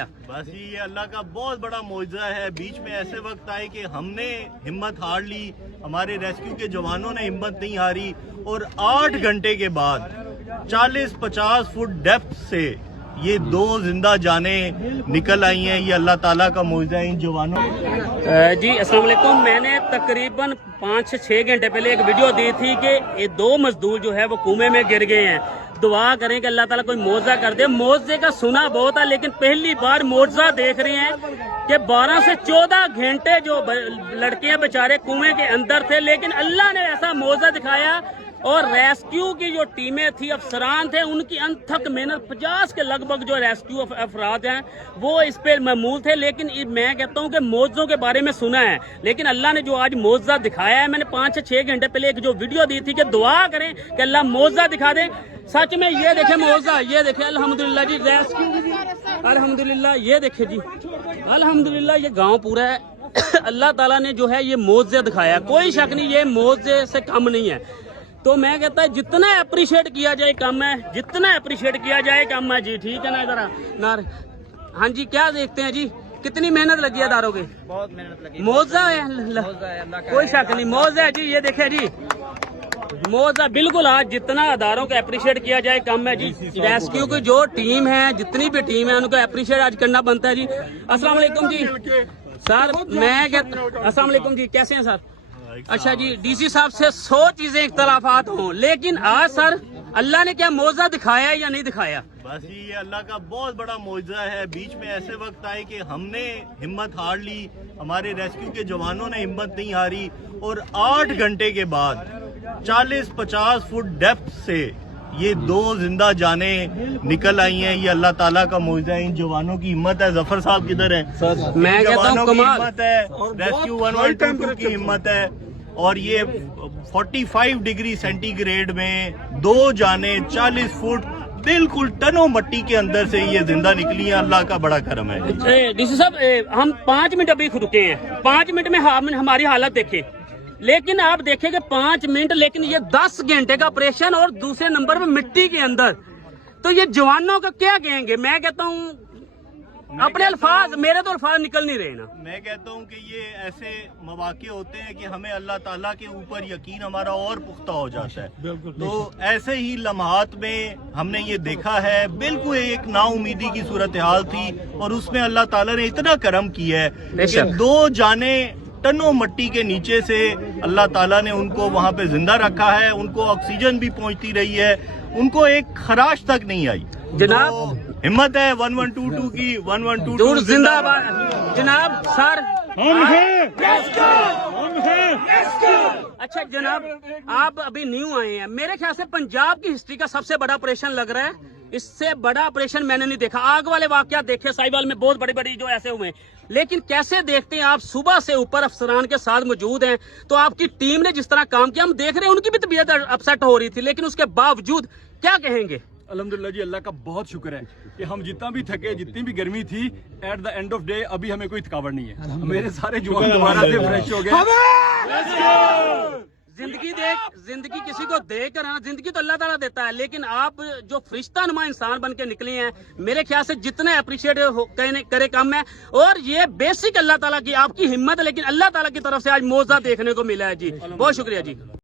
दिखाया। बस ये अल्लाह का बहुत बड़ा मौजज़ा है। बीच में ऐसे वक्त आए कि हमने हिम्मत हार ली, हमारे रेस्क्यू के जवानों ने हिम्मत नहीं हारी और 8 घंटे के बाद 40-50 फुट डेप्थ से ये 2 जिंदा जाने निकल आई हैं। ये अल्लाह ताला का मौजज़ा है इन जवानों। जी अस्सलाम वालेकुम। मैंने तकरीबन 5-6 घंटे पहले एक वीडियो दी थी कि ये 2 मजदूर जो है वो कुएं में गिर गए हैं। दुआ करें कि अल्लाह ताला कोई मौजज़ा कर दे। मौजज़े का सुना बहुत है, लेकिन पहली बार मौजज़ा देख रहे हैं कि 12 से 14 घंटे जो लड़के बेचारे कुएं के अंदर थे, लेकिन अल्लाह ने ऐसा मौजज़ा दिखाया और रेस्क्यू की जो टीमें थी, अफसरान थे, उनकी अनथक मेहनत, 50 के लगभग जो रेस्क्यू अफराद हैं वो इस पे ममूल थे। लेकिन मैं कहता हूँ कि मौजज़ों के बारे में सुना है, लेकिन अल्लाह ने जो आज मौजज़ा दिखाया है, मैंने 5-6 घंटे पहले एक जो वीडियो दी थी कि दुआ करें कि अल्लाह मौजज़ा दिखा दे। सच में ये देखे मौजज़ा, ये देखे अल्हम्दुलिल्लाह जी, रेस्क्यू अल्हम्दुलिल्लाह, ये देखे जी अल्हम्दुलिल्लाह, ये गाँव पूरा है। अल्लाह ताला ने जो है ये मौजज़ा दिखाया, कोई शक नहीं, ये मौजज़े से कम नहीं है। तो मैं कहता है जितना अप्रिशिएट किया जाए कम है, जितना अप्रिशिएट किया जाए कम है जी। ठीक है ना जरा नार। हाँ जी, क्या देखते हैं जी, कितनी मेहनत लगी है दारों की? बहुत मेहनत लगी। मौजज़ा है, कोई शक नहीं, मौजज़ा है जी। ये देखे जी मौजज़ा बिल्कुल। आज जितना अदारों को अप्रिशिएट किया जाए कम है जी। रेस्क्यू की जो टीम है, जितनी भी टीम है, उनको अप्रिशिएट आज करना बनता है जी। अस्सलाम वालेकुम जी सर, मैं अस्सलाम वालेकुम जी, कैसे हैं सर? अच्छा जी, डीसी साहब से 100 चीजें इख्तलाफात हों, लेकिन आज सर अल्लाह ने क्या मौजज़ा दिखाया या नहीं दिखाया? बस ये अल्लाह का बहुत बड़ा मौजज़ा है। बीच में ऐसे वक्त आए कि हमने हिम्मत हार ली, हमारे रेस्क्यू के जवानों ने हिम्मत नहीं हारी और 8 घंटे के बाद 40-50 फुट डेप्थ से ये 2 जिंदा जाने निकल आई हैं। ये अल्लाह ताला का मौजज़ा है, इन जवानों की हिम्मत है। जफर साहब किधर है? मैं कहता हूं कमाल है, रेस्क्यू 112 की हिम्मत है। और ये 45 डिग्री सेंटीग्रेड में 2 जाने 40 फुट बिल्कुल टनों मट्टी के अंदर से ये जिंदा निकली है। अल्लाह का बड़ा करम है। डीसी साहब, हम 5 मिनट अभी रुके हैं, 5 मिनट में हमारी हालत देखे, लेकिन आप देखें कि 5 मिनट, लेकिन ये 10 घंटे का ऑपरेशन और दूसरे नंबर पे मिट्टी के अंदर। तो ये जवानों का क्या कहेंगे? मैं कहता हूँ अपने अल्फाज, मेरे तो अल्फाज निकल नहीं रहे ना। मैं कहता हूँ कि ये ऐसे मौके होते हैं कि हमें अल्लाह ताला के ऊपर यकीन हमारा और पुख्ता हो जाता है। तो ऐसे ही लम्हात में हमने ये देखा है, बिल्कुल एक नाउमीदी की सूरत हाल थी और उसमें अल्लाह ताला ने इतना करम किया है कि 2 जाने टनों मट्टी के नीचे से अल्लाह ताला ने उनको वहाँ पे जिंदा रखा है। उनको ऑक्सीजन भी पहुँचती रही है, उनको एक खराश तक नहीं आई। जनाब तो हिम्मत है 1122 की, 1122 जिंदाबाद जनाब। सर हम हैं। अच्छा जनाब, आप अभी न्यू आए हैं, मेरे ख्याल से पंजाब की हिस्ट्री का सबसे बड़ा ऑपरेशन लग रहा है। इससे बड़ा ऑपरेशन मैंने नहीं देखा। आग वाले वाकया देखे साहिवाल में, बहुत बड़ी बड़ी जो ऐसे हुए, लेकिन कैसे देखते हैं आप सुबह से ऊपर अफसरान के साथ मौजूद हैं, तो आपकी टीम ने जिस तरह काम किया, हम देख रहे हैं उनकी भी तबीयत अपसेट हो रही थी, लेकिन उसके बावजूद क्या कहेंगे? अल्हम्दुलिल्लाह जी, अल्लाह का बहुत शुक्र है कि हम जितना भी थके, जितनी भी गर्मी थी, at the end of day अभी हमें कोई थकावट नहीं है। मेरे सारे जवान दोबारा से फ्रेश हो गए। जिंदगी किसी को दे कर आना, जिंदगी तो अल्लाह ताला देता है, लेकिन आप जो फरिश्ता नुमा इंसान बन के निकले हैं, मेरे ख्याल से जितने अप्रिशिएट करे कम है। और ये बेसिक अल्लाह ताला की आपकी हिम्मत है, लेकिन अल्लाह ताला की तरफ से आज मौजज़ा देखने को मिला है जी। बहुत शुक्रिया जी।